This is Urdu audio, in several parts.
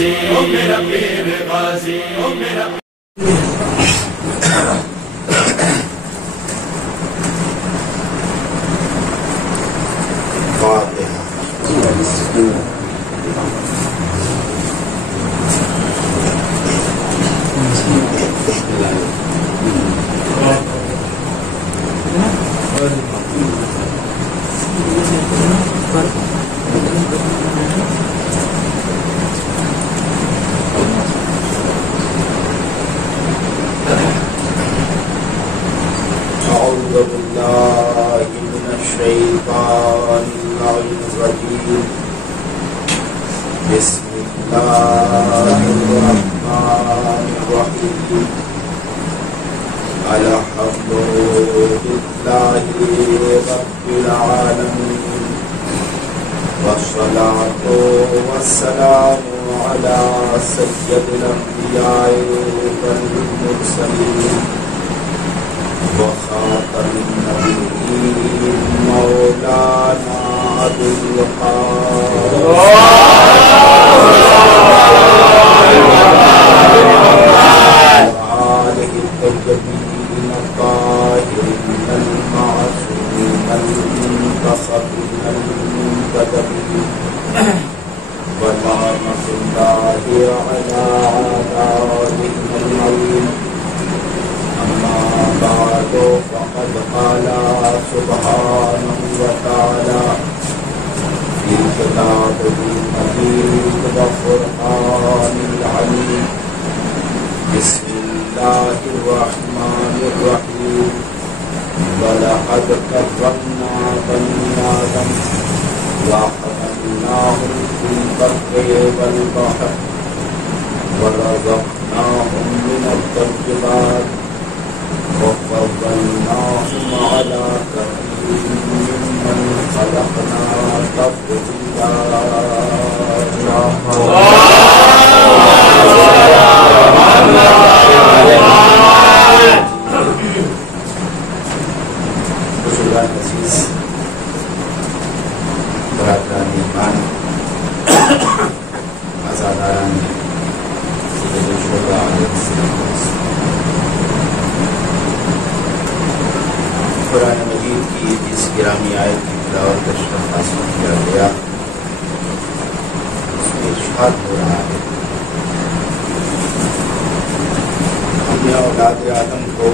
غازی او میرا پیر غازی او میرا بسم الله الرحمن الرحيم الحمد لله رب العالمين والصلاة والسلام على سيد الأنبياء والمرسلين وخاتم النبيين مولانا أبي القاسم وآله الطيبين الطاهرين المعصومين المنتصبين المنتدبين ولعنة الله على أعدائهم أجمعين. أما بعد فقد قال سبحانه وتعالى في كتابه المجيد والقرآن العليم بسم الله الرحمن الرحيم ولقد كرمنا بني آدم وحملناهم في البر والبحر ورزقناهم من الطيبات وفضلناهم على كثير ممن خلقنا تفضيلا. بزرگان عزیز، برادران ایمان، عزاداران سید الشہداء علیہ السلام، قرآن مجید کی جس گرامی آیت کی تلاوت کا شرف حاصل کیا گیا، اس میں ارشاد ہو رہا ہے ہم نے اولاد آدم کو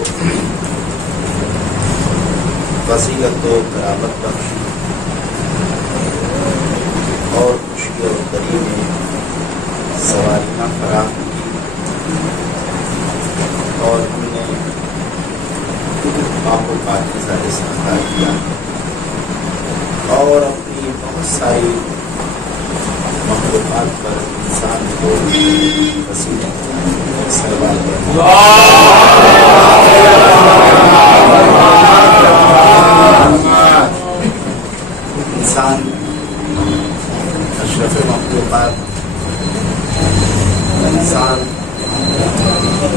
فضیلت و کرامت بخشی اور خوشی اور غریب میں سواریاں فراہم کی اور ہم نے پاک و پاکیزہ رزق عطا کیا اور اپنی بہت ساری مخلوقات پر انسان کو وسیلہ سروال انسان اشرف مخلوقات، انسان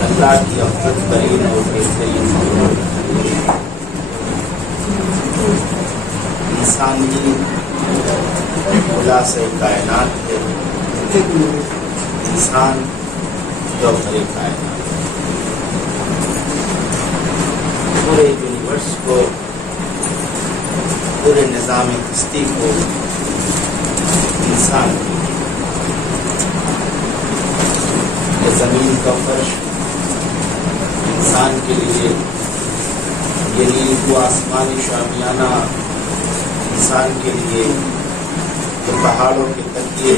اللہ کی افضل ترین اور بہترین مخلوق، انسان ہی خلاصہ کائنات ہے، انسان جوہر کائنات، پورے یونیورس کو، پورے نظام ہستی کو انسان کی یہ زمین کا فرش انسان کے لیے، یہ نیلو آسمانی شامیانہ انسان کے لیے، یہ پہاڑوں کے تکیے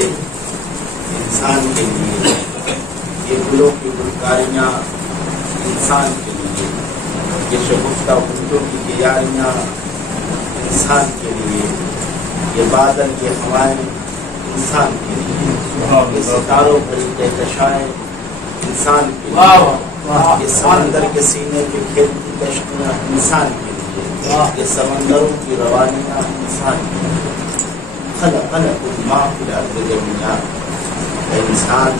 انسان کے لیے، یہ گلوں کی گلکاریاں انسان کے لیے، یہ شگفتہ پھولوں کی کیاریاں انسان کے لیے، یہ بادل، یہ ہوائیں انسان کے لیے، یہ ستاروں پر کہکشائیں انسان کے لیے، یہ سمندر کے سینے پہ کھیلتی کشتیاں انسان کے لیے، یہ سمندروں کی روانیاں انسان کے لیے. خلق ما فی الارض جميعا. انسان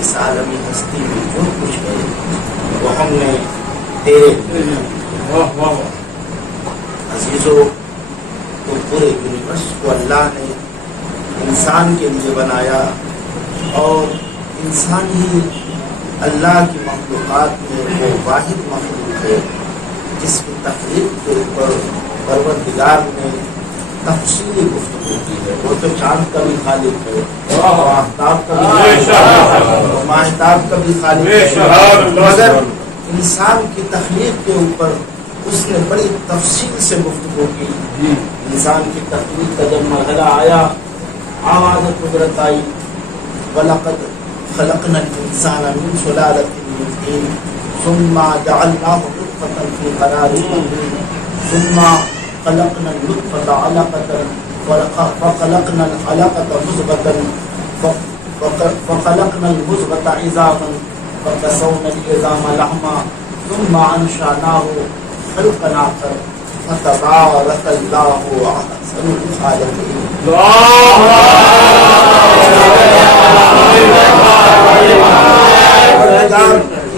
اس عالمی ہستی میں جو کچھ ہے وہ ہم نے تیرے عزیزوں تو پورے یونیورس کو اللہ نے انسان کے لیے بنایا اور انسان ہی اللہ کی مخلوقات میں وہ واحد مخلوق ہے جس کی تخلیق کے اوپر پروردگار نے تفصیلی گفتگو کی ہے. وہ تو چاند کا بھی خالق ہے اور آفتاب کا بھی ماہتاب کا بھی خالق ہے، مگر انسان کی تخلیق کے اوپر اس نے بڑی تفصیل سے گفتگو کی. انسان کی تخلیق کا جب مرحلہ آیا، آواز قدرت آئی، وَلَقَدْ خَلَقْنَا الْإِنسَانَ مِنْ سُلَالَةٍ مِنْ طِينٍ ثُمَّ جَعَلْنَاهُ نُطْفَةً فِي قَرَارٍ مَكِينٍ ثُمَّ خَلَقْنَا النُّطْفَةَ عَلَقَةً فَخَلَقْنَا الْعَلَقَةَ مُضْغَةً فَخَلَقْنَا الْمُضْغَةَ عِظَامًا فَكَسَوْنَا الْعِظَامَ لَحْمًا ثُمَّ أَنشَأْنَاهُ خلقا آخر فتبارک اللہ احسن الخالقین.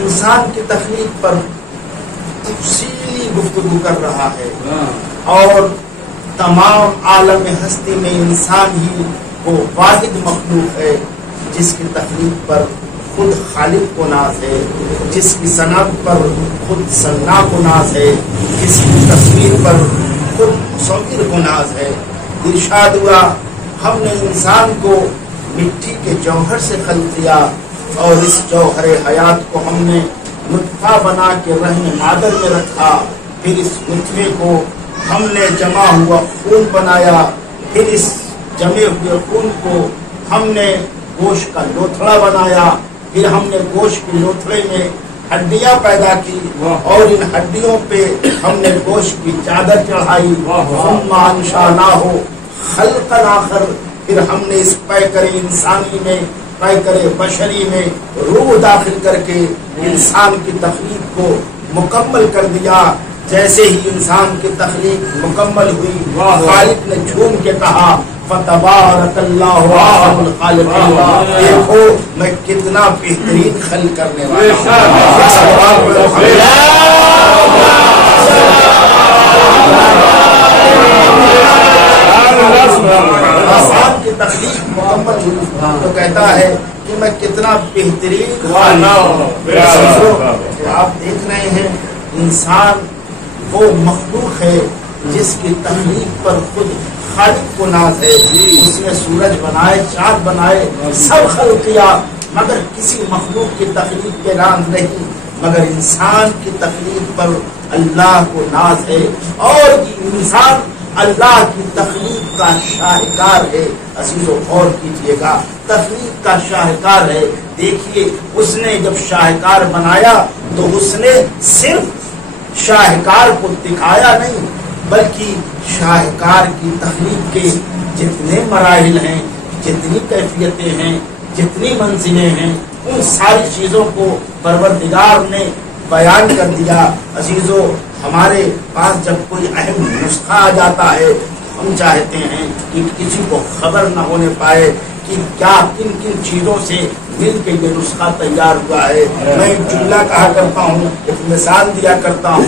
انسان کی تخلیق پر تفصیلی گفتگو کر رہا ہے اور تمام عالم ہستی میں انسان ہی وہ واحد مخلوق ہے جس کی تخلیق پر خود خالق کو ناز ہے، جس کی صنعت پر خود صنع کو ناز ہے، جس کی تصویر پر خود مصور کو ناز ہے. ارشاد ہوا ہم نے انسان کو مٹی کے جوہر سے خلق کیا اور اس جوہر حیات کو ہم نے نطفہ بنا کے رحم مادر میں رکھا، پھر اس نطفے کو ہم نے جمع ہوا خون بنایا، پھر اس جمے ہوئے خون کو ہم نے گوشت کا لوتھڑا بنایا، پھر ہم نے گوشت کے لوتھڑے میں ہڈیاں پیدا کی اور ان ہڈیوں پہ ہم نے گوشت کی چادر چڑھائی. ثم انشأناہ خلقا آخر، پھر ہم نے اس پیکر انسانی میں پیکر بشری میں روح داخل کر کے انسان کی تخلیق کو مکمل کر دیا. جیسے ہی انسان کی تخلیق مکمل ہوئی، خالق نے جھوم کے کہا فتبارک اللہ احسن الخالقین، دیکھو میں کتنا بہترین خلق کرنے والا ہوں. انسان کی تخلیق مکمل ہوئی تو کہتا ہے کہ میں کتنا بہترین آپ دیکھ رہے ہیں انسان وہ مخلوق ہے جس کی تخلیق پر خود خالق کو ناز ہے. اس نے سورج بنائے، چاند بنائے، سب خلق کیا، مگر کسی مخلوق کی تخلیق کے ناز نہیں، مگر انسان کی تخلیق پر اللہ کو ناز ہے اور انسان اللہ کی تخلیق کا شاہکار ہے. عزیزو غور کیجیے گا، تخلیق کا شاہکار ہے. دیکھیے اس نے جب شاہکار بنایا تو اس نے صرف شاہکار کو دکھایا نہیں، بلکہ شاہکار کی تخلیق کے جتنے مراحل ہیں، جتنی کیفیتیں ہیں، جتنی منزلیں ہیں، ان ساری چیزوں کو پروردگار نے بیان کر دیا. عزیزو ہمارے پاس جب کوئی اہم نسخہ آ جاتا ہے تو ہم چاہتے ہیں کہ کسی کو خبر نہ ہونے پائے کہ کیا کن کن چیزوں سے مل کے یہ نسخہ تیار ہوا ہے. میں ایک جملہ کہا کرتا ہوں، ایک مثال دیا کرتا ہوں.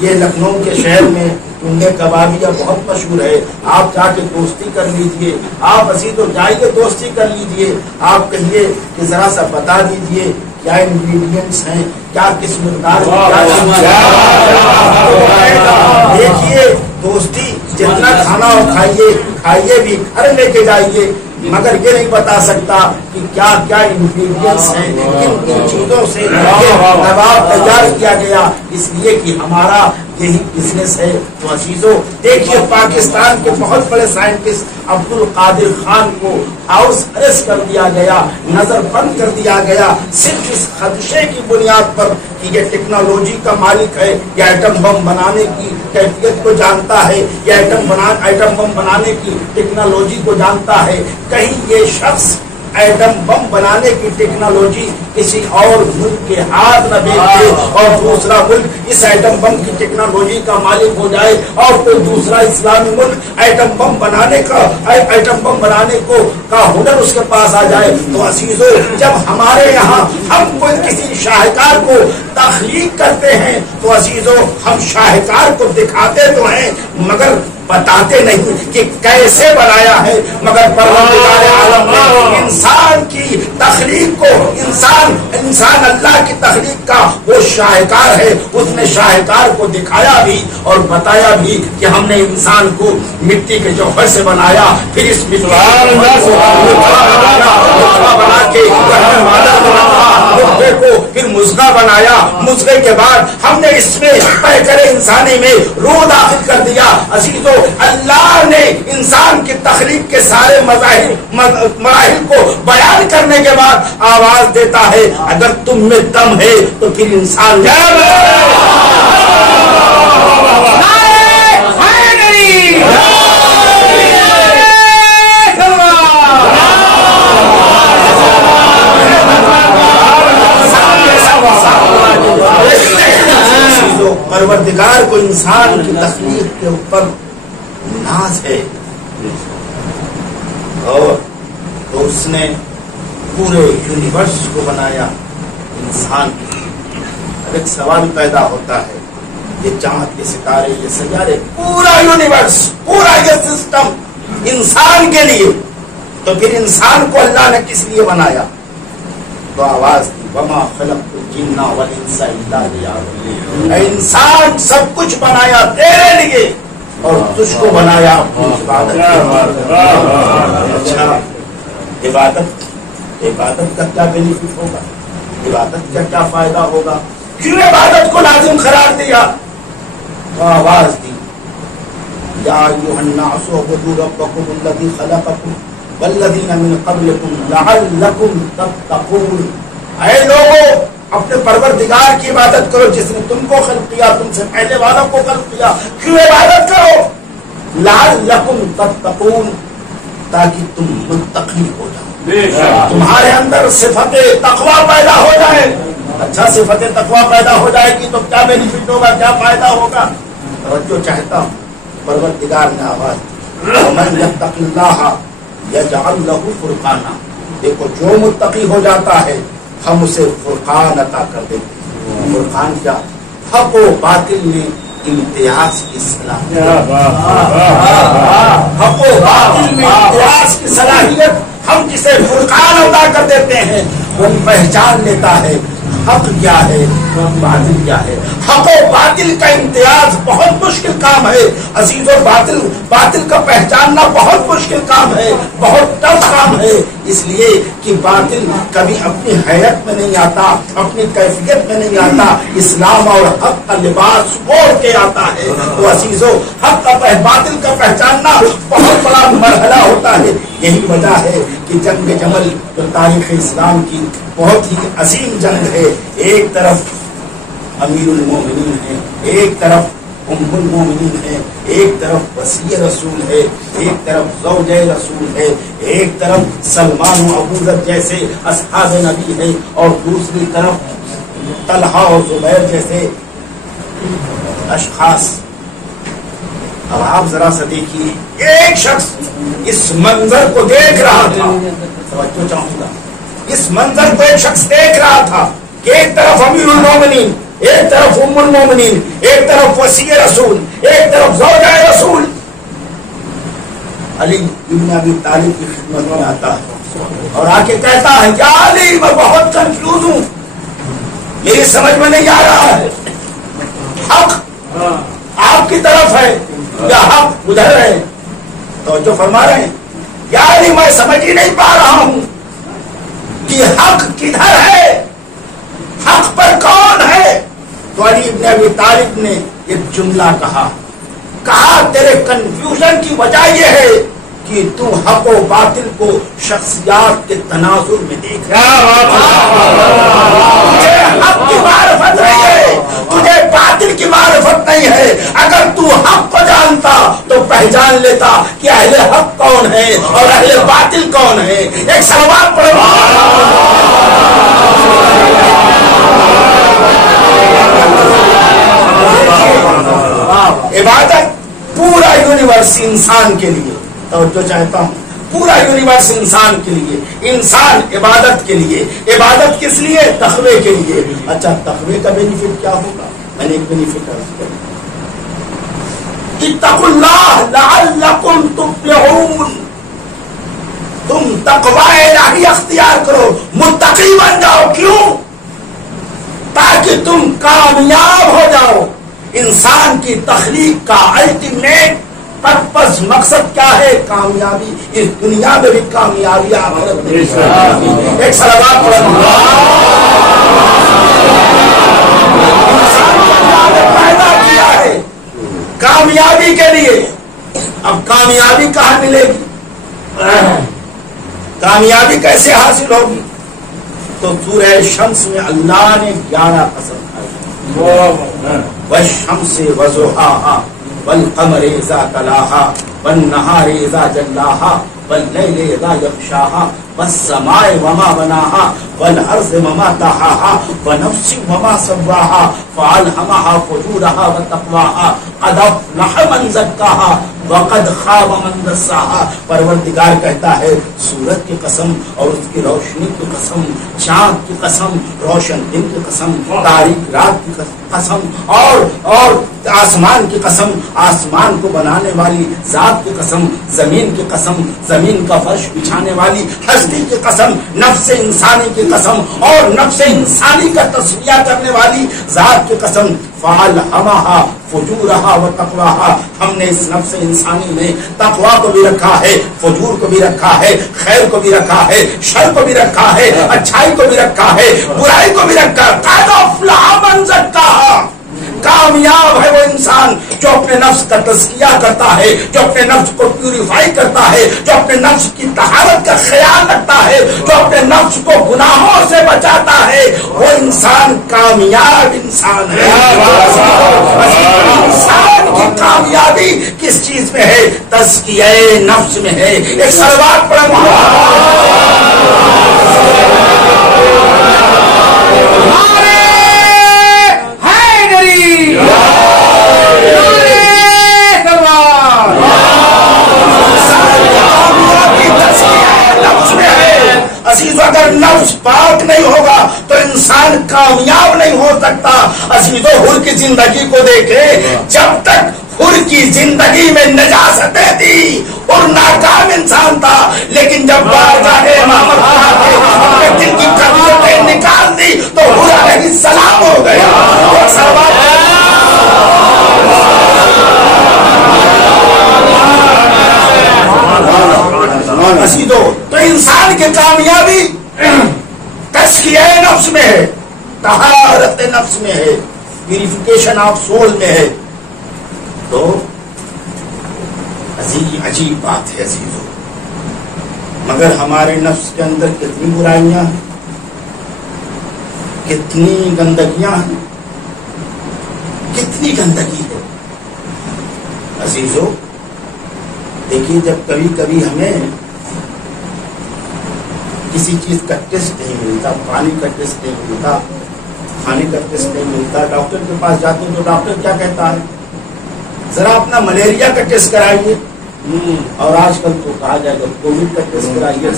یہ لکھنؤ کے شہر میں ٹنڈے کبابیہ بہت مشہور ہے. آپ جا کے دوستی کر لیجئے، آپ عزیزو جائیے دوستی کر لیجئے. آپ کہیے کہ ذرا سا بتا دیجئے کیا انگریڈینٹس ہیں، کیا کس مقدار دیکھیے دوستی جتنا کھانا ہو کھائیے بھی، گھر لے کے جائیے، مگر یہ نہیں بتا سکتا کہ کیا کیا انگریڈینٹس ہیں، کن کن چیزوں سے کباب تیار کیا گیا، اس لیے کہ ہمارا یہی بزنس ہے. تو عزیزو دیکھیے پاکستان کے بہت بڑے سائنٹسٹ عبد القادر خان کو ہاؤس اریسٹ کر دیا گیا، نظر بند کر دیا گیا، صرف اس خدشے کی بنیاد پر کہ یہ ٹیکنالوجی کا مالک ہے، یہ ایٹم بم بنانے کی کیفیت کو جانتا ہے، یہ ایٹم بم بنانے کی ٹیکنالوجی کو جانتا ہے. کہیں یہ شخص ایٹم بم بنانے کی ٹیکنالوجی کسی اور ملک کے ہاتھ نہ بیچ دے اور دوسرا ملک اس ایٹم بم کی ٹیکنالوجی کا مالک ہو جائے اور کوئی دوسرا اسلامی ملک ایٹم بم بنانے کو کا ہنر اس کے پاس آ جائے. تو عزیزو جب ہمارے یہاں ہم کوئی کسی شاہکار کو تخلیق کرتے ہیں تو عزیزو ہم شاہکار کو دکھاتے تو ہیں مگر بتاتے نہیں کہ کیسے بنایا ہے، مگر پروردگار عالم نے انسان کی تخلیق کو، انسان اللہ کی تخلیق کا وہ شاہکار ہے، اس نے شاہکار کو دکھایا بھی اور بتایا بھی کہ ہم نے انسان کو مٹی کے جوہر سے بنایا، پھر اس مٹی بنا کے کو پھر مزغہ بنایا، مزغے کے بعد ہم نے اس میں پیکر انسانی میں روح داخل کر دیا۔ عزیزو، اللہ نے انسان کی تخلیق کے سارے مراحل کو بیان کرنے کے بعد آواز دیتا ہے اگر تم میں دم ہے تو پھر انسان پروردگار کو انسان کی تخلیق کے اوپر ناز ہے، اور تو اس نے پورے یونیورس کو بنایا انسان کی۔ اب ایک سوال پیدا ہوتا ہے، یہ چاند، یہ ستارے، یہ سیارے، پورا یونیورس، پورا یہ سسٹم انسان کے لیے، تو پھر انسان کو اللہ نے کس لیے بنایا؟ تو آواز دی وما خلقت الجن والانس الا لیعبدون، انسان سب کچھ بنایا تیرے لیے اور تجھ کو بنایا اپنی عبادت کے لیے۔ اچھا، عبادت کا کیا بینیفٹ ہوگا؟ عبادت کا کیا فائدہ ہوگا؟ کیوں عبادت کو لازم قرار دیا؟ تو آواز دی یا ایھا الناس اعبدوا ربکم الذی خلقکم والذین من قبلکم لعلکم تتقون، اے لوگوں اپنے پروردگار کی عبادت کرو جس نے تم کو خلق کیا، تم سے پہلے والوں کو خلق کیا۔ کیوں عبادت کرو؟ لعلکم تتقون، تاکہ تم متقی ہو جاؤ، تمہارے اندر صفت تقوی پیدا ہو جائے۔ اچھا، صفت تقوی پیدا ہو جائے گی تو کیا بینیفٹ ہوگا، کیا فائدہ ہوگا؟ توجہ چاہتا ہوں، پروردگار نے آواز دی ومن یتق اللہ یجعل لہ فرقانا، دیکھو جو متقی ہو جاتا ہے ہم اسے فرقان عطا کر دیتے ہیں۔ فرقان کیا؟ حق و باطل میں امتیاز کی صلاحیت، حق و باطل میں امتیاز کی صلاحیت ہم جسے فرقان عطا کر دیتے ہیں، وہ پہچان لیتا ہے حق کیا ہے، باطل کیا ہے۔ حق و باطل کا امتیاز بہت مشکل کام ہے عزیزو، باطل کا پہچاننا بہت مشکل کام ہے، بہت ٹف کام ہے، اس لیے کہ باطل کبھی اپنی حیت میں نہیں آتا، اپنی کیفیت میں نہیں آتا، اسلام اور حق کا لباس اوڑھ کے آتا ہے۔ تو عزیزو، حق کا باطل کا پہچاننا بہت بڑا مرحلہ ہوتا ہے۔ یہی وجہ ہے کہ جنگ جمل جو تاریخ اسلام کی بہت ہی عظیم جنگ ہے، ایک طرف امیر المومنین ہے، ایک طرف ام المومنین ہے، ایک طرف وصی رسول ہے، ایک طرف زوجہ رسول ہے، ایک طرف سلمان و ابوذر جیسے اصحاب نبی ہے، اور دوسری طرف طلحہ اور زبیر جیسے اشخاص۔ اب آپ ذرا سا دیکھیے، ایک شخص اس منظر کو دیکھ رہا تھا، توجہ چاہوں گا، اس منظر کو ایک شخص دیکھ رہا تھا کہ ایک طرف امیر المومنین، ایک طرف ام المومنین، ایک طرف وصی رسول، ایک طرف زوجہ رسول۔ علی ابن ابی طالب کی خدمت میں آتا ہے اور آ کے کہتا ہے کہ علی میں بہت کنفیوز ہوں، میری سمجھ میں نہیں آ رہا ہے، حق آپ کی طرف ہے یا حق ادھر ہے؟ تو جو فرما رہے ہیں یا علی میں سمجھ ہی نہیں پا رہا ہوں کہ حق کدھر ہے، حق پر کون ہے؟ تو علی ابن ابی طالب نے ایک جملہ کہا تیرے کنفیوژن کی وجہ یہ ہے کہ تو حق و باطل کو شخصیات کے تناظر میں دیکھ رہا ہے، تجھے حق کی معرفت نہیں ہے، تجھے باطل کی معرفت نہیں ہے۔ اگر تو حق کو جانتا تو پہچان لیتا کہ اہل حق کون ہے اور اہل باطل کون ہے۔ ایک سوال پڑھو، عبادت پورا یونیورس انسان کے لیے، توجہ چاہتا ہوں، پورا یونیورس انسان کے لیے، انسان عبادت کے لیے، عبادت کس لیے؟ تقوی کے لیے۔ اچھا، تقوی کا بینیفٹ کیا ہوگا؟ میں نے ایک بینیفٹ عرض کیا، اتقوا اللہ لعلکم تفلحون، تم تقوی الہی اختیار کرو، متقی بن جاؤ. کیوں؟ تاکہ تم کامیاب ہو جاؤ. انسان کی تخلیق کا الٹیمیٹ پرپس مقصد کیا ہے؟ کامیابی. اس دنیا میں بھی کامیابی، آخرت میں بھی کامیابی. ایک صلوات پڑھو. انسان کو اللہ نے پیدا کیا ہے کامیابی کے لیے. اب کامیابی کہاں ملے گی؟ کامیابی کیسے حاصل ہوگی؟ تو سورہ شمس میں اللہ نے 11 قسم کھائی. والشمس وضحاها والقمر اذا تلاها والنهار اذا جلاها والليل اذا يغشاها والسماء وما بناها والارض وما طحاها ونفس وما سواها فالهمها فجورها وتقواها قد افلح من زكاها وقد خاب من دساها. پروردگار کہتا ہے سورج کی قسم اور اس کی روشنی کی قسم، چاند کی قسم، روشن دن کی قسم، تاریک رات کی قسم، اور آسمان کی قسم، آسمان کو بنانے والی ذات کی قسم، زمین کی قسم، زمین کا فرش بچھانے والی ہستی کی قسم، نفس انسانی کی قسم اور نفس انسانی کا تصفیہ کرنے والی ذات کی قسم. فالہمہا فجورہا وتقواہا. ہم نے اس نفس انسانی میں تقوا کو بھی رکھا ہے، فجور کو بھی رکھا ہے، خیر کو بھی رکھا ہے، شر کو بھی رکھا ہے، اچھائی کو بھی رکھا ہے، برائی کو بھی رکھا ہے. قد افلح من زکاہا. کامیاب ہے وہ انسان جو اپنے نفس کا تزکیہ کرتا ہے، جو اپنے نفس کو پیوریفائی کرتا ہے، جو اپنے نفس کی طہارت کا خیال رکھتا ہے، جو اپنے نفس کو گناہوں سے بچاتا ہے. وہ انسان کامیاب انسان ہے. انسان کی کامیابی کس چیز میں ہے؟ تزکیہ نفس میں ہے. ایک صلوات پڑھو. عزیز اگر نفس پاک نہیں ہوگا تو انسان کامیاب نہیں ہو سکتا. عزیزو حر کی زندگی کو دیکھے، جب تک حر کی زندگی میں نجاستیں تھی اور ناکام انسان تھا، لیکن جب بارگاہ امامت اپنے دل کی کبیرتیں نکال دی تو حر علیہ السلام ہو گیا. تو انسان کی کامیابی تزکیہ نفس میں ہے، طہارت نفس میں ہے، پیوریفیکیشن آف سول میں ہے. تو عجیب بات ہے عزیزو، مگر ہمارے نفس کے اندر کتنی برائیاں ہیں، کتنی گندگیاں ہیں، کتنی گندگی ہے. عزیزو دیکھیے، جب کبھی کبھی ہمیں کسی چیز کا ٹیسٹ نہیں ملتا، پانی کا ٹیسٹ نہیں ملتا، کھانے کا ٹیسٹ نہیں ملتا، ڈاکٹر کے پاس جاتے ہیں تو ڈاکٹر کیا کہتا ہے؟ ذرا اپنا ملیریا کا ٹیسٹ کرائیے، اور آج کل تو کہا جائے گا کووڈ کا ٹیسٹ کرائیے.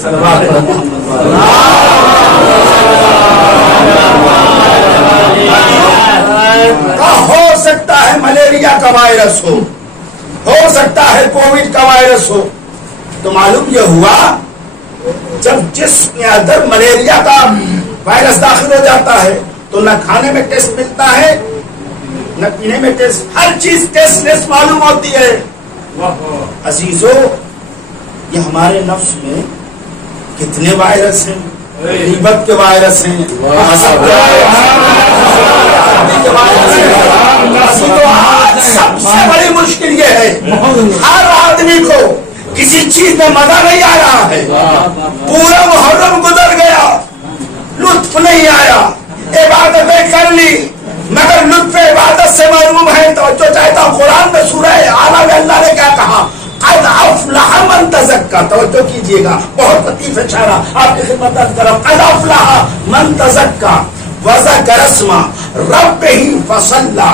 ہو سکتا ہے ملیریا کا وائرس ہو سکتا ہے کووڈ کا وائرس ہو. تو معلوم یہ ہوا جب جسم کے اندر ملیریا کا وائرس داخل ہو جاتا ہے تو نہ کھانے میں ٹیسٹ ملتا ہے، نہ پینے میں ٹیسٹ، ہر چیز ٹیسٹ لیس معلوم ہوتی ہے. عزیزو یہ ہمارے نفس میں کتنے وائرس ہیں، غیبت کے وائرس ہیں، حسد کے وائرس ہیں. سب سے بڑی مشکل یہ ہے ہر آدمی کو کسی چیز میں مزہ نہیں آ رہا ہے. پورا محرم گزر گیا، لطف نہیں آیا، عبادتیں کر لی مگر لطف عبادت سے محروم ہے. توجہ چاہتا ہوں، قرآن میں سورہ اعلیٰ میں اللہ نے کیا کہا؟ قد افلح من تزکا. توجہ کیجیے گا، بہت لطیف اشارہ آپ کی خدمت کرو. قد افلح من تزکا وذکر اسم ربہ فصلی.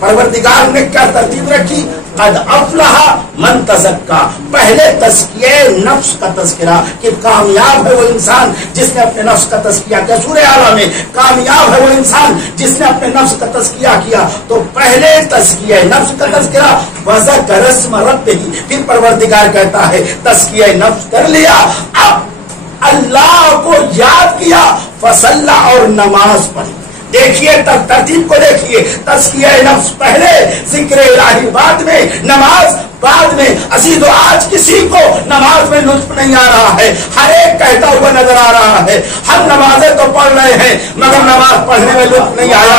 پروردگار نے کیا ترتیب رکھی؟ قد افلح من تزکا، پہلے تزکیہ نفس کا تذکرہ کہ کامیاب ہے وہ انسان جس نے اپنے نفس کا تزکیہ کیا. سورہ اعلیٰ میں کامیاب ہے وہ انسان جس نے اپنے نفس کا تزکیہ کیا. تو پہلے تزکیہ نفس کا تذکرہ وذکر اسم ربہ، پھر پروردگار کہتا ہے تزکیہ نفس کر لیا، اب اللہ کو یاد کیا، فصلی اور نماز پڑھی. دیکھیے ترتیب کو دیکھیے، تزکیہ نفس پہلے، ذکر الہی بعد میں، نماز بعد میں. عزیزو آج کسی کو نماز میں لطف نہیں آ رہا ہے، ہر ایک کہتا ہوا نظر آ رہا ہے ہم نمازیں تو پڑھ رہے ہیں مگر نماز پڑھنے میں لطف نہیں آیا،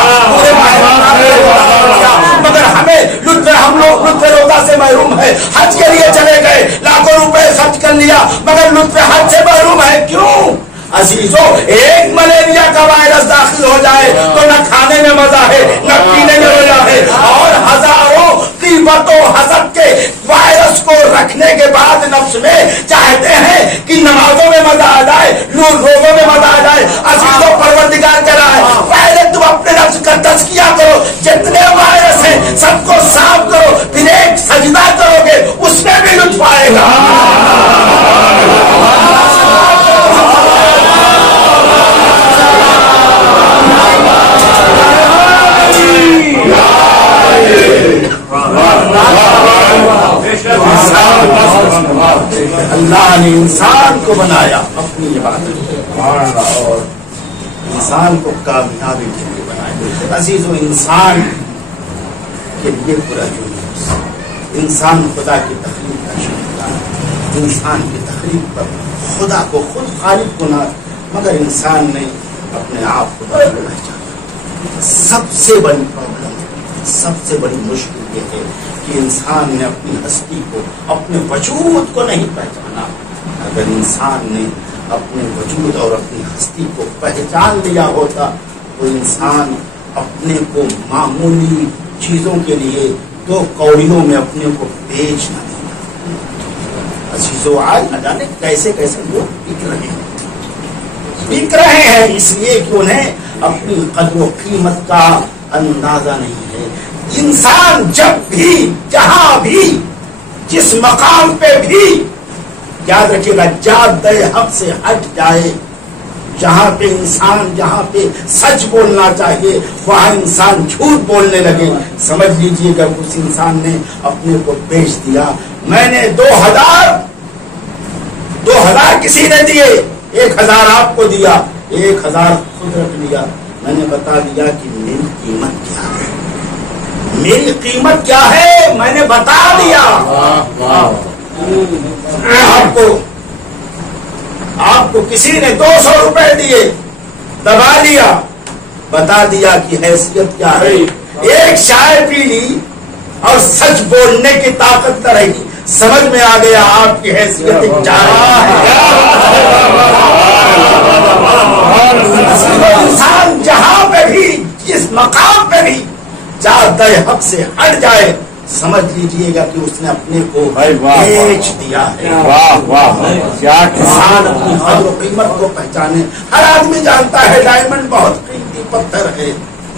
مگر ہمیں لطف، ہم لوگ لطف روزہ سے محروم ہے. حج کے لیے چلے گئے، لاکھوں روپے خرچ کر لیا مگر لطف حج سے محروم ہے. کیوں عزیزو؟ ایک ملیریا کا وائرس داخل ہو جائے تو نہ کھانے میں مزہ ہے نہ پینے میں مزہ ہے، اور ہزاروں غیبت و حسد کے وائرس کو رکھنے کے بعد نفس میں چاہتے ہیں کہ نمازوں میں مزہ آ جائے، روزوں میں مزہ آ جائے. عزیزو پروردگار کہہ رہا ہے پہلے تم اپنے نفس کا تزکیہ کرو، جتنے وائرس ہیں سب کو صاف کرو، پھر ایک سجدہ کرو گے اس میں بھی لطف آئے گا. اللہ نے انسان کو بنایا اپنی عبادت اور انسان کو کامیابی کے لیے بنایا. عزیزو انسان کے لیے پورا یونیورس، انسان خدا کی تخلیق کا شکار ہے. انسان کی تخلیق پر خدا کو خود خالق بنا، مگر انسان نے اپنے آپ کو پہچانا. سب سے بڑی پرابلم، سب سے بڑی مشکل یہ ہے کہ انسان نے اپنی ہستی کو، اپنے وجود کو نہیں پہچانا. اگر انسان نے اپنے وجود اور اپنی ہستی کو پہچان لیا ہوتا تو انسان اپنے کو معمولی چیزوں کے لیے 2 کوڑیوں میں اپنے کو بیچ نہ دیتا. عزیزو آج نہ جانے کیسے کیسے لوگ بک رہے ہیں اس لیے کہ انہیں اپنی قدر و قیمت کا اندازہ نہیں ہے. انسان جب بھی، جہاں بھی، جس مقام پہ بھی، یاد رکھیے گا جادہ حق سے ہٹ جائے، جہاں پہ انسان، جہاں پہ سچ بولنا چاہیے وہاں انسان جھوٹ بولنے لگے، سمجھ لیجئے گا اس انسان نے اپنے کو بیچ دیا. میں نے 2000 کسی نے دیے، 1000 آپ کو دیا، 1000 خود رکھ لیا. میں نے بتا دیا کہ میری قیمت کیا ہے، میری قیمت کیا ہے میں نے بتا دیا. آپ کو کسی نے 200 روپے دیے، دبا لیا، بتا دیا کہ حیثیت کیا ہے. ایک چائے پی لی اور سچ بولنے کی طاقت نہ رہی، سمجھ میں آ گیا آپ کی حیثیت کیا ہے. انسان جہاں پہ بھی، جس مقام پہ بھی جادہ حق سے ہٹ جائے، سمجھ لیجئے گا کہ اس نے اپنے کو بیچ دیا ہے. انسان اپنی قدر و قیمت کو پہچانے. ہر آدمی جانتا ہے ڈائمنڈ بہت قیمتی پتھر ہے،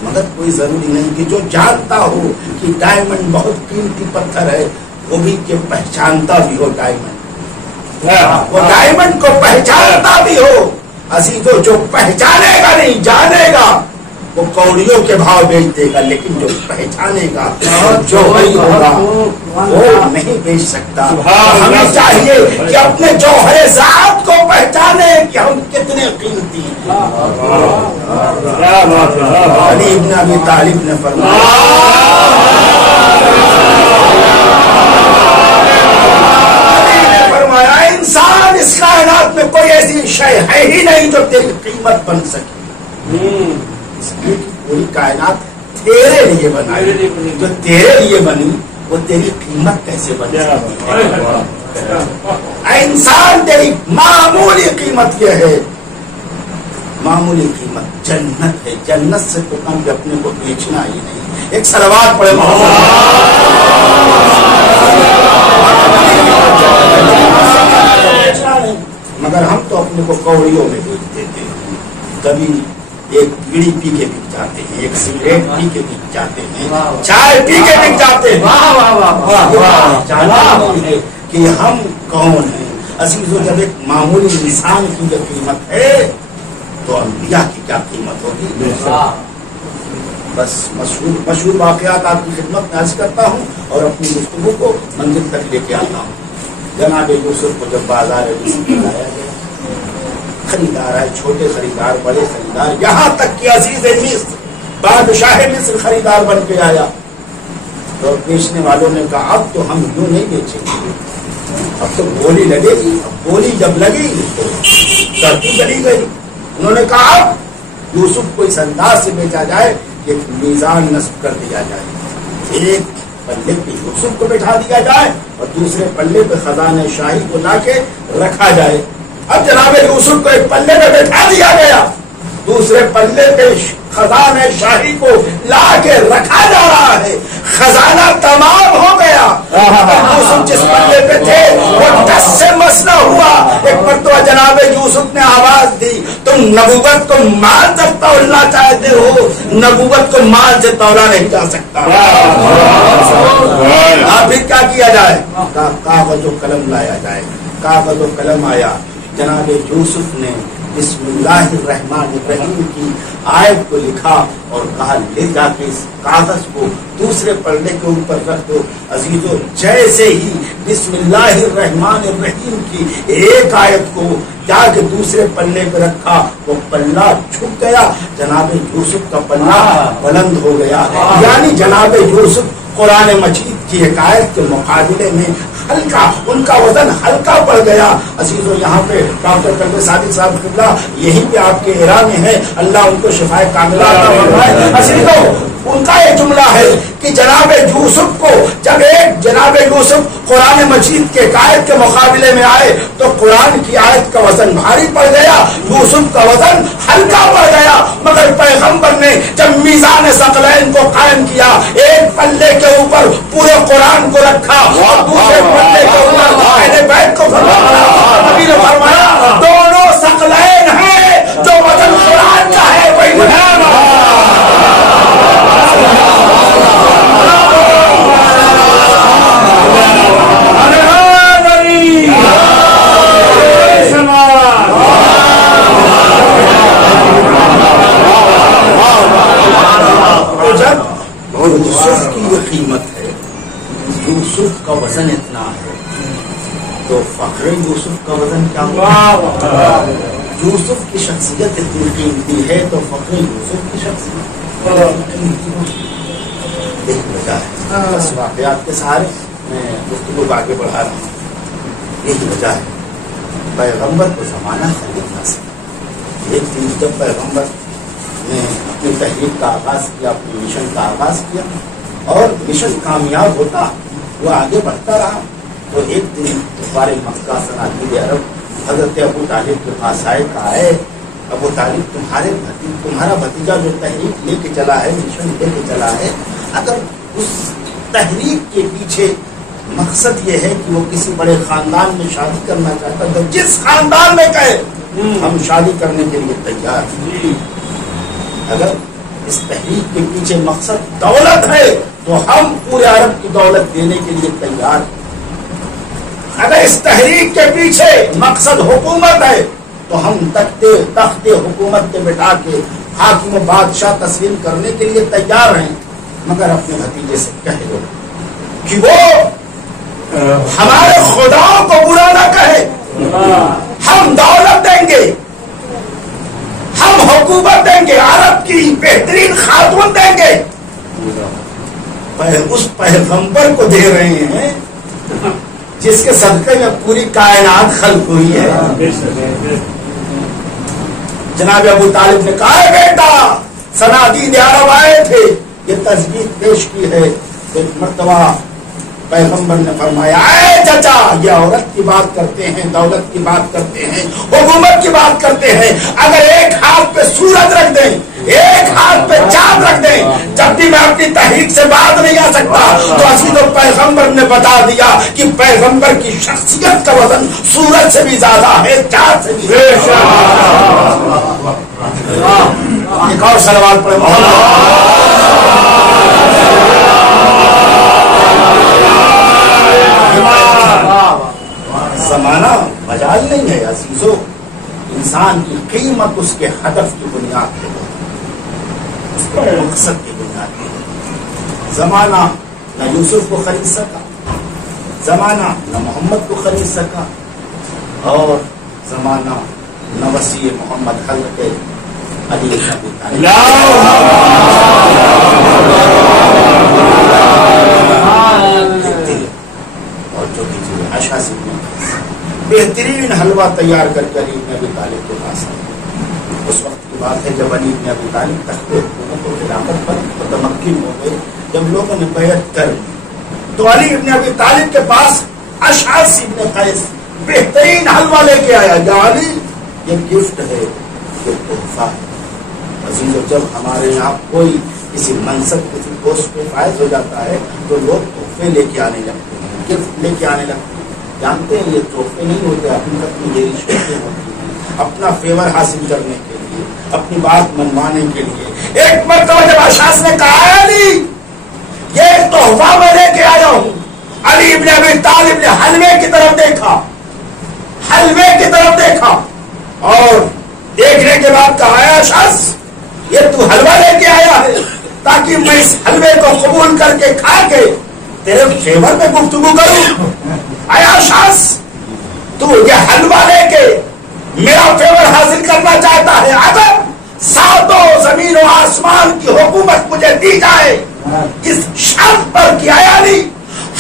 مگر کوئی ضروری نہیں کہ جو جانتا ہو کہ ڈائمنڈ بہت قیمتی پتھر ہے وہ بھی کہ پہچانتا بھی ہو ڈائمنڈ، وہ ڈائمنڈ کو پہچانتا بھی ہو. عزیزو جو پہچانے گا نہیں جانے گا وہ کوڑیوں کے بھاؤ بیچ دے گا، لیکن جو پہچانے گا جو وہی ہوگا وہ نہیں بیچ سکتا. ہمیں چاہیے کہ اپنے جوہر ذات کو پہچانے کہ ہم کتنے قیمتی ہیں. علی بن ابی طالب نے فرمایا انسان اس کائنات میں کوئی ایسی شے ہے ہی نہیں جو تیری قیمت بن سکے. پوری کائنات تیرے لیے بنائی، جو تیرے لیے بنی وہ تیری قیمت کیسے بن سکتی؟ انسان تیری معمولی قیمت یہ ہے، معمولی قیمت جنت ہے. جنت سے تو کم کہ اپنے کو بیچنا ہی نہیں. ایک صلوات پڑھے مگر ہم تو اپنے کو کوڑیوں میں بیچ دیتے ہیں. کبھی ایک بیڑی پی کے بک جاتے ہیں، ایک سگریٹ پی کے بک جاتے ہیں، چائے پی کے بک جاتے ہیں، ہے کہ ہم کون ہیں؟ عزیزو جب ایک معمولی انسان کی جو قیمت ہے تو انبیاء کی کیا قیمت ہوگی؟ بس مشہور واقعات آپ کی خدمت میں عرض کرتا ہوں اور اپنی گفتگو کو منزل تک لے کے آتا ہوں۔ جناب یوسف کو جب بازار مصر میں لایا گیا، خریدار آئے، چھوٹے خریدار، بڑے خریدار، یہاں تک کہ عزیز مصر بادشاہ مصر خریدار بن کے آیا، تو بیچنے والوں نے کہا اب تو ہم یوں نہیں بیچیں گے، اب تو بولی لگے گی۔ اب بولی جب لگی تو چڑھتی چلی گئی۔ انہوں نے کہا اب یوسف کو اس انداز سے بیچا جائے کہ میزان نصب کر دیا جائے، ایک پلے پہ یوسف کو بٹھا دیا جائے اور دوسرے پلے پہ خزانہ شاہی کو لا کے رکھا جائے۔ اب جناب یوسف کو ایک پلے پہ بٹھا دیا گیا، دوسرے پلے پہ خزانہ شاہی کو لا کے رکھا جا رہا ہے، خزانہ تمام ہو گیا، یوسف جس پلے پہ تھے وہ دس سے مسئلہ ہوا۔ ایک مرتبہ جناب یوسف نے آواز دی تم نبوت کو مال تک تولنا چاہتے ہو، نبوت کو مال سے تولا نہیں جا سکتا، ابھی کیا کیا جائے؟ کاغذ و قلم لایا جائے۔ کاغذ و قلم آیا، جناب یوسف نے بسم اللہ الرحمن الرحیم کی آیت کو لکھا اور کہا لے جا کے اس کاغذ کو دوسرے پلے کے اوپر رکھ دو۔ عزیزو جیسے ہی بسم اللہ الرحمن الرحیم کی ایک آیت کو جا کے دوسرے پلے پہ رکھا، وہ پلہ جھک گیا، جناب یوسف کا پلہ بلند ہو گیا، یعنی جناب یوسف قرآن مجید کی ایک آیت کے مقابلے میں ہلکا، ان کا وزن ہلکا پڑ گیا۔ عزیزو یہاں پہ ڈاکٹر کلب صادق صاحب قبلہ یہیں پہ آپ کے ایرا میں ہے، اللہ ان کو شفائے کاملہ عطا فرمائے۔ عزیزو ان کا یہ جملہ ہے کہ جناب یوسف کو جب ایک جناب یوسف قرآن مجید کے آیت کے مقابلے میں آئے تو قرآن کی آیت کا وزن بھاری پڑ گیا، یوسف کا وزن ہلکا پڑ گیا، مگر پیغمبر نے جب میزان ثقلین کو قائم کیا، ایک پلے کے اوپر پورے قرآن کو رکھا اور دوسرے پلے کے اوپر اہل بیت کو فرمایا، نبی نے فرمایا دونوں ثقلین ہیں، جو وزن قرآن کا ہے وہی یوسف کی یہ قیمت ہے، یوسف کا وزن اتنا ہے، تو فخر یوسف کا وزن کیا ہوگا؟ یوسف کی شخصیت اتنی قیمتی ہے تو فخر یوسف کی شخصیت ایک وجہ ہے۔ بس واقعات کے سہارے میں گفتگو کو آگے بڑھا رہا ہوں، یہی وجہ ہے پیغمبر کو زمانہ خرید نہ سکتا۔ ایک دن جب پیغمبر نے اپنی تحریک کا آغاز کیا، اپنے مشن کا آغاز کیا اور مشن کامیاب ہوتا، وہ آگے بڑھتا رہا، تو ایک دن کفار مکہ صنادید عرب حضرت ابو طالب کے پاس آئے، کہا ہے ابو طالب تمہارا بھتیجا جو تحریک لے کے چلا ہے، مشن لے کے چلا ہے، اگر اس تحریک کے پیچھے مقصد یہ ہے کہ وہ کسی بڑے خاندان میں شادی کرنا چاہتا تو جس خاندان میں کہے ہم شادی کرنے کے لیے تیار ہیں۔ اگر اس تحریک کے پیچھے مقصد دولت ہے تو ہم پورے عرب کی دولت دینے کے لیے تیار ہیں۔ اگر اس تحریک کے پیچھے مقصد حکومت ہے تو ہم تخت حکومت کے بٹھا کے حاکم و بادشاہ تسلیم کرنے کے لیے تیار ہیں، مگر اپنے بھتیجے سے کہہ دو کہ وہ ہمارے خداؤں کو برا نہ کہے، ہم دولت دیں گے، ہم حکومت دیں گے، عرب کی بہترین خاتون دیں گے، اس پیغمبر کو دے رہے ہیں جس کے صدقے میں پوری کائنات خلق ہوئی ہے۔ جناب ابو طالب نے کہا ہے بیٹا صنادید عرب آئے تھے، یہ تجویز پیش کی ہے۔ ایک مرتبہ پیغمبر نے فرمایا اے چچا، یہ عورت کی بات کرتے ہیں، دولت کی بات کرتے ہیں، حکومت کی بات کرتے ہیں، اگر ایک ہاتھ پہ سورج رکھ دیں، ایک ہاتھ پہ چاند رکھ دیں، جب بھی میں اپنی تحریک سے باز نہیں آ سکتا۔ تو عزیزو پیغمبر نے بتا دیا کہ پیغمبر کی شخصیت کا وزن سورج سے بھی زیادہ ہے، چاند سے بھی زیادہ۔ ایک اور صلوات پڑھے زمانہ مجال نہیں ہے عزیزو، انسان کی قیمت اس کے ہدف کی بنیاد پہ، اس کے مقصد کی بنیاد پہ۔ زمانہ نہ یوسف کو خرید سکا، زمانہ نہ محمد کو خرید سکا، اور زمانہ نہ وسیع محمد حضرت علی بن ابی طالب۔ اور جو عائشہ سے بہترین حلوہ تیار کر کے علی بن ابی طالب کے پاس آئے۔ اس وقت کی بات ہے جب علی بن ابی طالب تخت حکومت و خلافت پر متمکن ہو گئے، جب لوگوں نے بیعت کر لی تو علی بن ابی طالب کے پاس اشعث بن قیس بہترین حلوہ لے کے آیا، یا علی یہ گفٹ ہے، یہ تحفہ ہے۔ عزیزو، جب ہمارے یہاں کوئی کسی منصب کسی پوسٹ پہ فائز ہو جاتا ہے تو لوگ تحفے لے کے آنے لگتے ہیں، گفٹ لے کے آنے لگتے ہیں۔ جانتے ہیں یہ تحفے نہیں ہوتے، اپنی یہ رشوتیں ہوتی ہیں، اپنا فیور حاصل کرنے کے لیے، اپنی بات منوانے کے لیے۔ ایک مرتبہ جب اشعث نے کہا علی یہ تحفہ میں لے کے آیا ہوں، علی ابن ابی طالب نے حلوے کی طرف دیکھا، حلوے کی طرف دیکھا اور دیکھنے کے بعد کہا اشعث یہ تو حلوہ لے کے آیا ہے تاکہ میں اس حلوے کو قبول کر کے کھا کے تیرے فیور میں گفتگو کروں۔ اے اشعث تو یہ حلوہ لے کے میرا فیور حاصل کرنا چاہتا ہے؟ اگر ساتوں زمین و آسمان کی حکومت مجھے دی جائے اس شرط پر کہ اے علی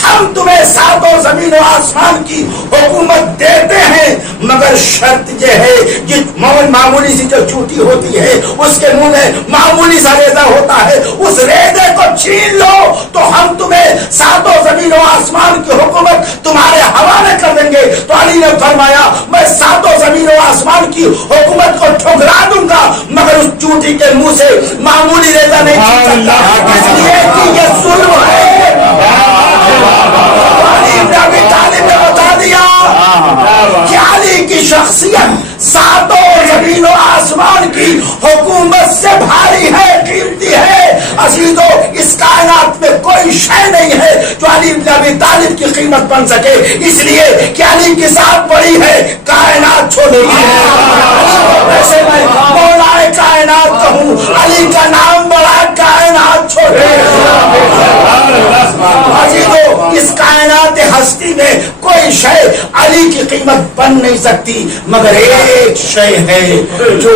ہم تمہیں ساتوں زمین و آسمان کی حکومت دیتے ہیں، مگر شرط یہ ہے کہ معمولی سی جو چوٹی ہوتی ہے اس کے منہ میں معمولی سا ریزہ ہوتا ہے، اس ریزے کو چھین لو تو ہم تمہیں ساتوں زمین و آسمان کی حکومت تمہارے حوالے کر دیں گے۔ تو علی نے فرمایا میں ساتوں زمین و آسمان کی حکومت کو ٹھکرا دوں گا مگر اس چوٹی کے منہ سے معمولی ریزہ نہیں چھین سکتا، اس لیے کہ یہ ظلم ہے۔ علی بن ابی طالب نے بتا دیا کہ علی کی شخصیت ساتوں زمین و آسمان کی حکومت سے بھاری ہے، قیمتی ہے۔ عزیزو، اس کائنات میں کوئی شے نہیں ہے جو علی بن ابی طالب کی قیمت بن سکے، اس لیے کہ علی کی ذات بڑی ہے، کائنات چھوٹی ہے۔ ویسے میں مولا کائنات کہوں، علی کا نام بڑا، کائنات چھوٹی ہے۔ عزیزو، اس کائنات ہستی میں کوئی شے علی کی قیمت بن نہیں سکتی، مگر ایک شے ہے جو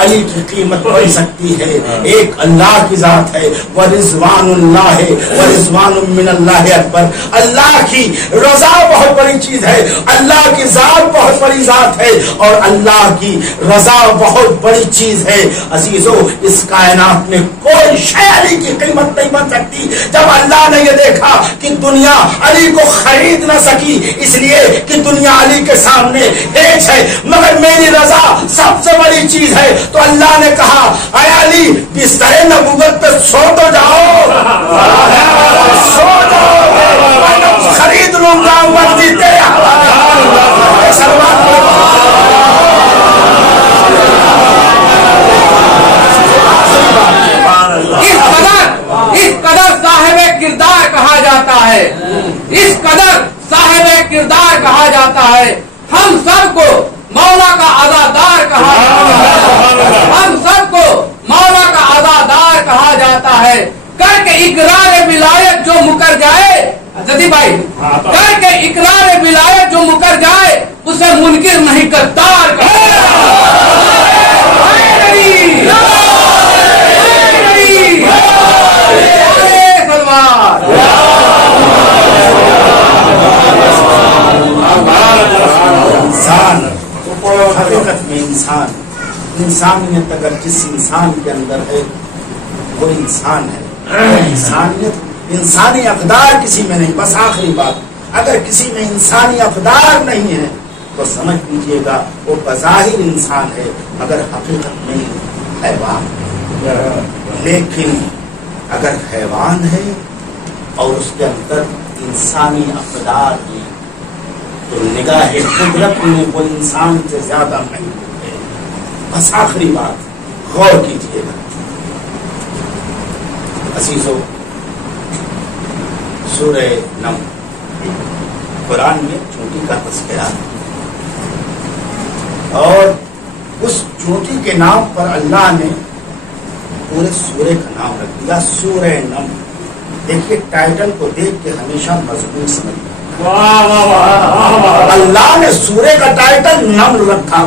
علی کی قیمت بن سکتی ہے، ایک اللہ کی ذات ہے، ورضوان اللہ ہے، ورضوان من اللہ اکبر۔ اللہ کی رضا بہت بڑی چیز ہے، اللہ کی ذات بہت بڑی ذات ہے، اور اللہ کی رضا بہت بڑی چیز ہے۔ عزیزو، اس کائنات میں کوئی شے علی کی قیمت نہیں بن سکتی۔ جب اللہ نے یہ دیکھا کہ دنیا علی کو خرید نہ سکی، اس لیے کہ دنیا علی کے سامنے ہیچ ہے، مگر میری رضا سب سے بڑی چیز ہے، تو اللہ نے کہا اے علی بستر نبوت پہ سو تو جاؤ، سو جاؤ، میں خرید لوں گا مردی تیرے حوالے۔ اس قدر صاحب کردار کہا جاتا ہے، اس قدر صاحب کردار کہا جاتا ہے، ہم سب کو مولا کا عزادار کہا جاتا ہے، ہم سب کو مولا کا عزادار کہا جاتا ہے۔ کر کے اقرار ولایت جو مکر جائے، جدی بھائی، کر کے اقرار ولایت جو مکر جائے اسے منکر نہیں غدار کہا جاتا ہے۔ انسان حقیقت میں انسانیت اگر جس انسان کے اندر ہے وہ انسان ہے، انسانیت انسانی اقدار کسی میں نہیں۔ بس آخری بات، اگر کسی میں انسانی اقدار نہیں ہے تو سمجھ لیجیے گا وہ بظاہر انسان ہے مگر حقیقت میں حیوان۔ لیکن اگر حیوان ہے اور اس کے اندر انسانی اقدار ہیں تو نگاہ قدرت میں وہ انسان سے زیادہ محبوب ہے۔ بس آخری بات، غور کیجیے گا عزیزو، سورہ نم قرآن میں چونٹی کا تذکرہ ہے، اور اس چونٹی کے نام پر اللہ نے پورے سورے کا نام رکھ دیا سورہ نم۔ دیکھیے ٹائٹل کو دیکھ کے ہمیشہ مضمون سمجھنا، اللہ نے سورے کا ٹائٹل نمل رکھا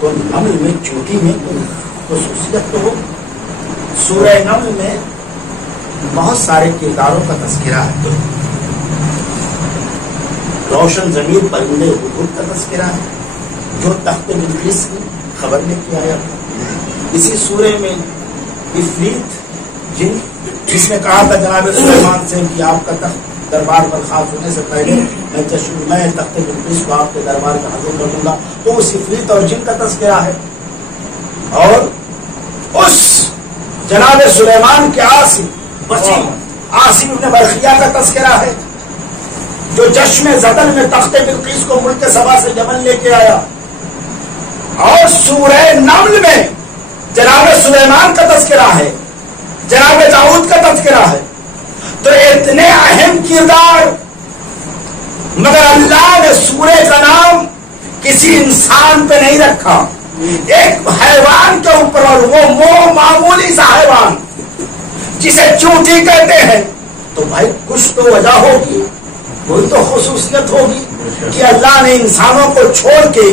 تو نمل میں چونٹی میں کوئی خصوصیت تو ہو۔ سورہ نمل میں بہت سارے کرداروں کا تذکرہ ہے، روشن ضمیر پرندے حدود کا تذکرہ ہے جو تخت بلقیس کی خبر لے کے آیا تھا۔ اسی سورے میں عفریت جن جس نے کہا تھا جناب سلیمان سے کہ آپ کا تخت دربار پر خاص ہونے سے پہلے میں تخت بلقیس کو آپ کے دربار میں حاضر کر دوں گا، تو اس عفریت اور جن کا تذکرہ ہے، اور اس جناب سلیمان کے عاصم ابن برخیہ کا تذکرہ ہے جو جشم زدن میں تخت بلقیس کو ملک سبا سے یمن لے کے آیا، اور سورہ نمل میں جناب سلیمان کا تذکرہ ہے، جناب داؤد کا تذکرہ ہے۔ تو اتنے اہم کردار، مگر اللہ نے سورے کا نام کسی انسان پہ نہیں رکھا، ایک حیوان کے اوپر، اور وہ معمولی سا حیوان جسے چونٹی کہتے ہیں۔ تو بھائی کچھ تو وجہ ہوگی، کوئی تو خصوصیت ہوگی کہ اللہ نے انسانوں کو چھوڑ کے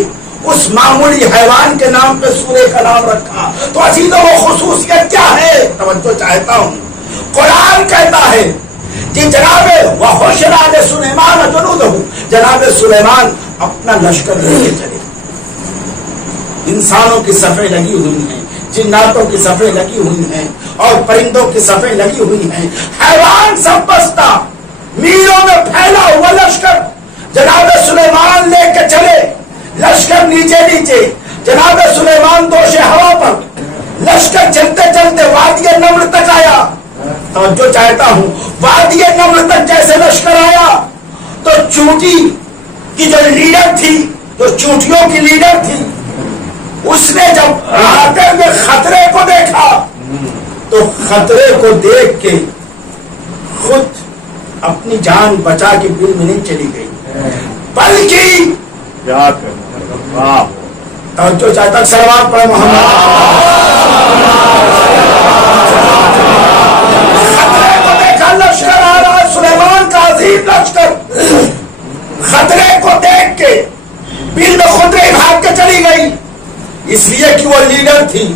اس معمولی حیوان کے نام پہ سورے کا نام رکھا۔ تو عزیزوں وہ خصوصیت کیا ہے؟ توجہ چاہتا ہوں، قرآن کہتا ہے کہ جناب وحشر سلیمان جنودہ، جناب سلیمان اپنا لشکر لے کے چلے، انسانوں کی صفیں لگی ہوئی ہیں، جناتوں کی صفیں لگی ہوئی ہیں، اور پرندوں کی صفیں لگی ہوئی ہیں، حیوان سب بستا میلوں میں پھیلا ہوا لشکر جناب سلیمان لے کے چلے، لشکر نیچے نیچے، جناب سلیمان دوش ہوا پر، لشکر چلتے چلتے وادی نمل تک آیا۔ توجہ چاہتا ہوں، وادی نمل تک جیسے لشکر آیا تو چونٹی کی جو لیڈر تھی، جو چونٹیوں کی لیڈر تھی، اس نے جب آتے ہوئے خطرے کو دیکھا تو خطرے کو دیکھ کے خود اپنی جان بچا کے بل میں نہیں چلی گئی، بلکہ توجہ چاہتا سلوات پڑھ محمد۔ خطرے کو دیکھا، لشکر آ رہا ہے، سلیمان کا عظیم لشکر، خطرے کو دیکھ کے بل میں خود نہیں بھاگ کے چلی گئی، اس لیے کہ وہ لیڈر تھی،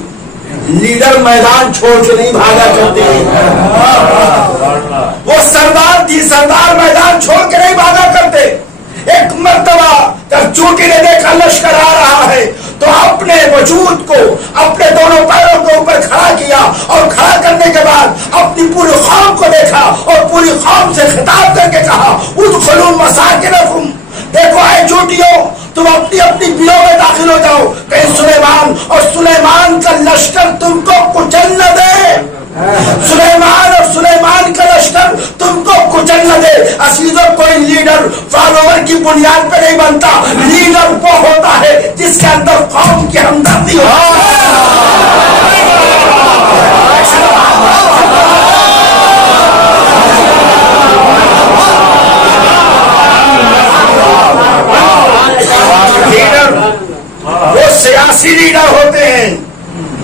لیڈر میدان چھوڑ کے نہیں بھاگا کرتے، وہ سردار تھی، سردار میدان چھوڑ کے نہیں بھاگا کرتے۔ ایک مرتبہ جب چونٹی نے دیکھا لشکر آ رہا ہے تو اپنے وجود کو اپنے دونوں پیروں کے اوپر کھڑا کیا، اور کھڑا کرنے کے بعد اپنی پوری قوم کو دیکھا اور پوری قوم سے خطاب کر کے کہا ادخلوا مساکنکم، دیکھو اے چونٹیوں تم اپنی اپنی بلوں میں داخل ہو جاؤ، کہیں سلیمان اور سلیمان کا لشکر تم کو کچل نہ دے، سلیمان اور سلیمان کا لشکر تم کو کچل نہ دے۔ عزیزوں کوئی لیڈر فالوور کی بنیاد پہ نہیں بنتا، لیڈر وہ ہوتا ہے جس کے اندر قوم کی ہمدردی ہو۔ لیڈر وہ سیاسی لیڈر ہوتے ہیں،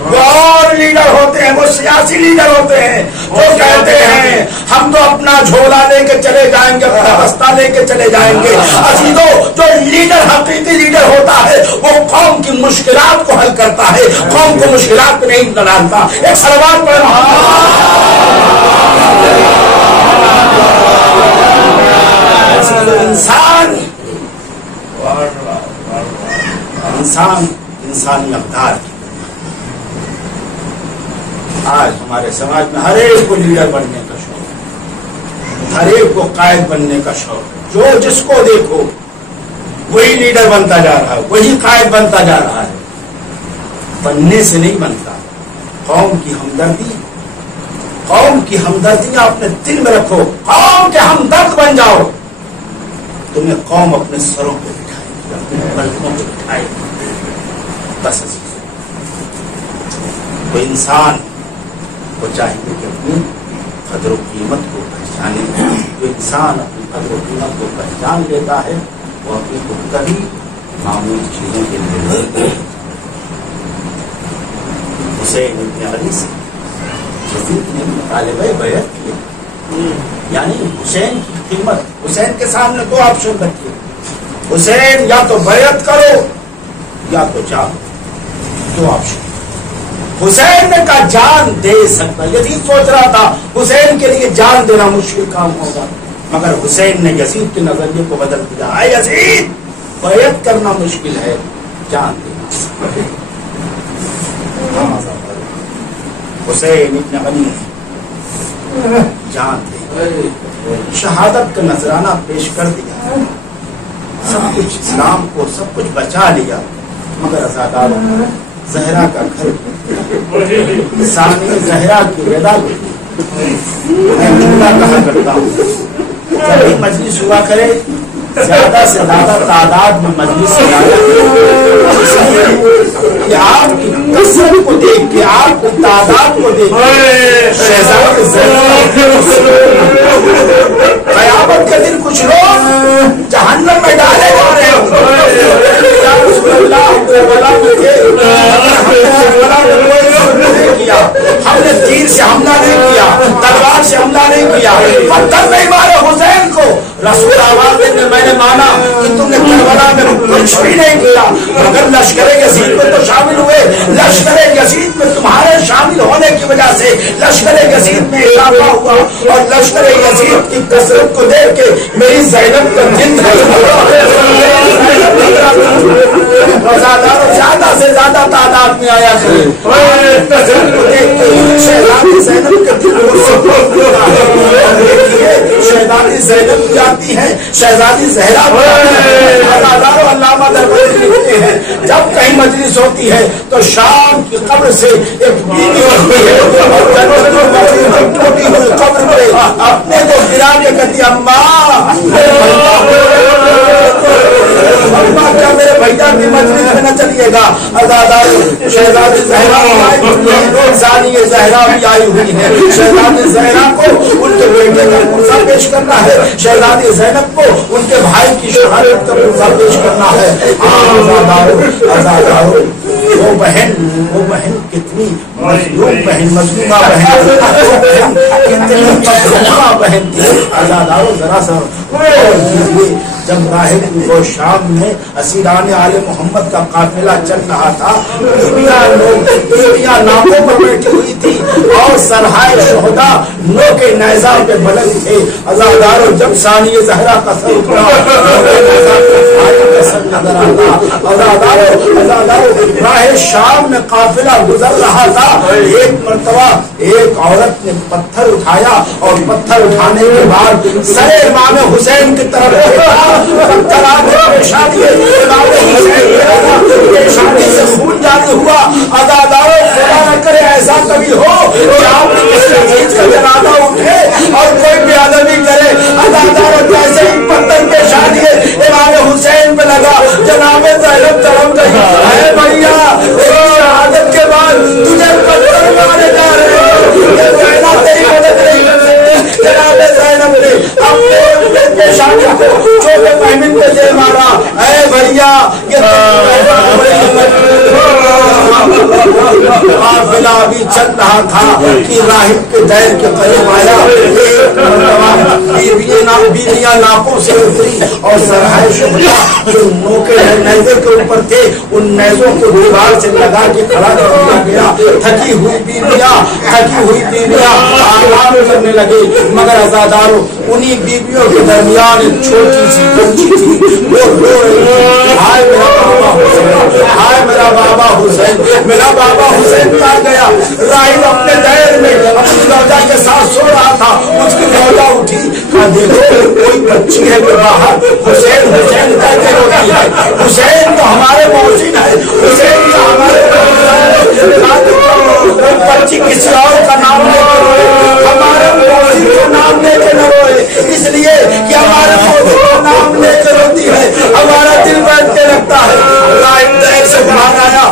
وہ اور لیڈر ہوتے ہیں، وہ سیاسی لیڈر ہوتے ہیں جو کہتے ہیں ہم تو اپنا جھولا لے کے چلے جائیں گے، اپنا بستہ لے کے چلے جائیں گے۔ عزیزوں جو لیڈر حقیقی لیڈر ہوتا ہے وہ قوم کی مشکلات کو حل کرتا ہے، قوم کو مشکلات میں نہیں ڈالتا۔ ایک صلوات پڑھ انسانی اقدار کی آج ہمارے سماج میں ہر ایک کو لیڈر بننے کا شوق ہے، ہر ایک کو قائد بننے کا شوق ہے، جو جس کو دیکھو وہی لیڈر بنتا جا رہا ہے، وہی قائد بنتا جا رہا ہے۔ بننے سے نہیں بنتا، قوم کی ہمدردی اپنے دل میں رکھو، قوم کے ہمدرد بن جاؤ، تمہیں قوم اپنے سروں پہ بٹھائے، اپنے پلکوں پہ بٹھائے۔ بس تو انسان کو چاہیے کہ اپنی قدر و قیمت کو پہچانے. جو انسان اپنی قدر و قیمت کو پہچان لیتا ہے وہ اپنی کو کبھی معمول چیزوں کے لیے حسین ابن علی سے یزید نے مطالبہ بیعت کیا. یعنی حسین کی قیمت، حسین کے سامنے دو آپشن رکھیے، حسین یا تو بیعت کرو یا تو جاؤ، دو آپشن. حسین نے کہا جان دے سکتا. یزید سوچ رہا تھا حسین کے لیے جان دینا مشکل کام ہوگا، مگر حسین نے یزید کے نظریے کو بدل دیا. اے یزید، بیعت کرنا مشکل ہے، جان دینا. حسین ابن علی جان دے شہادت کا نذرانہ پیش کر دیا. سب کچھ اسلام کو سب کچھ بچا لیا، مگر عزادار زہرا کا گھر ثانی زہرا کی رضا میں جملہ کہا کرتا ہوں، کبھی مجلس ہوا کرے زیادہ سے زیادہ تعداد میں مجلس کہ آپ کی کثرت کو دیکھ کے، آپ کی تعداد کو دیکھ کے شہزاد قیامت کے دن کچھ لوگ جہنم میں ڈالے جا رہے ہوں. ہم نے تیر سے حملہ نہیں کیا، تلوار سے حملہ نہیں کیا، پتھر نہیں مارے حسین کو. رسول آواز دینے میں نے مانا کہ تم نے کربلا میں کچھ بھی نہیں کیا، مگر لشکر یزید میں تو شامل ہوئے. لشکر یزید میں تمہارے شامل ہونے کی وجہ سے لشکر یزید میں اضافہ ہوا، اور لشکر یزید کی کثرت کو دیکھ کے میری زینب کا دل زیادہ سے زیادہ تعداد میں آیا کرے. شہزادی زینب کے دل کو سکون ملتا ہے. شہزادی زینب جاتی ہے، شہزادی زہرا علامہ درباری لکھتے ہیں جب کہیں مجلس ہوتی ہے تو شام کی قبر سے ایک بیوی ہوتی ہے اور ٹوٹی ہوئی قبر پہ اپنے کو گرا کے کہتی اماں کیا میرے بھیا کی مجلس میں نہ چلیے گا. شہزادی زہرا ثانی زہرا بھی آئی ہوئی ہے. شہزادی زہرا کو ان کے بیٹے کا پرزہ پیش کرنا ہے، شہزادی زینب کو ان کے بھائی کی شہادت کا پرزہ پیش کرنا ہے. وہ بہن کتنی مظلوم بہن، مظلومہ بہن، کتنی مظلومہ بہن تھی. آزادارو ذرا سا جب راہب کو شام میں اسیران آل محمد کا قافلہ چل رہا تھا، بیویاں ناکوں پر بیٹھی ہوئی تھی اور سرحائے شہداء نو کے نیزہ پہ بلند تھے. عزادارو جب ثانی زہرا کا سر اٹھا نظر آتا. عزادارو راہ شام میں قافلہ گزر رہا تھا. ایک مرتبہ ایک عورت نے پتھر اٹھایا اور پتھر اٹھانے کے بعد سر امام حسین کی طرف پتھر پیشانی سے خون جاری ہوا. عزادارو خدا نہ کرے ایسا کبھی ہو کہ آپ کی کسی چیز کا جنازہ اٹھے اور کوئی بے ادبی کرے. عزادارو جیسے ہی پتھر پیشانی امام حسین پہ لگا، جناب زینب تڑپ گئی. اے بھیا شہادت کے بعد تجھے پتھر مارے جا رہے ہیں، یہ زینب تیری مدد نہیں کرتے. جناب زینب نے اپنے پیشانی کو چھوٹے مہمن پہ دے مارا. اے بھیا یہ قافلہ بھی چل رہا تھا کہ راہب کے دیر کے قریب آیا. بیویاں ناکوں سے اتری اور سرحائے شہداء جو نوکے نیزے کے اوپر تھے ان نیزوں کو دیوار سے لگا کے کھڑا کر دیا گیا. تھکی ہوئی بیویاں آرام کرنے لگی، مگر عزادارو انہی بیویوں کے درمیان ایک چھوٹی سی بچی تھی. وہ رو رہی تھی، ہائے میرا بابا حسین، ہائے میرا بابا حسین. میرا بابا حسین کہاں گیا؟ راہب اپنے دیر میں اپنی زوجہ کے ساتھ سو رہا تھا. اس کی زوجہ اٹھی، کہا دیکھو کوئی بچی ہے کہ باہر حسین حسین کہتے روتی ہے. حسین تو ہمارے محسن ہے، حسین تو ہمارے بچی کسی اور کا نام لے کے روئے، ہمارے محسن کا نام لے کے نہ روئے. اس لیے کہ ہمارے محسن کا نام لے کے روتی ہے، ہمارا دل بیٹھ کے رکھتا ہے. راہب دیر سے باہر آیا،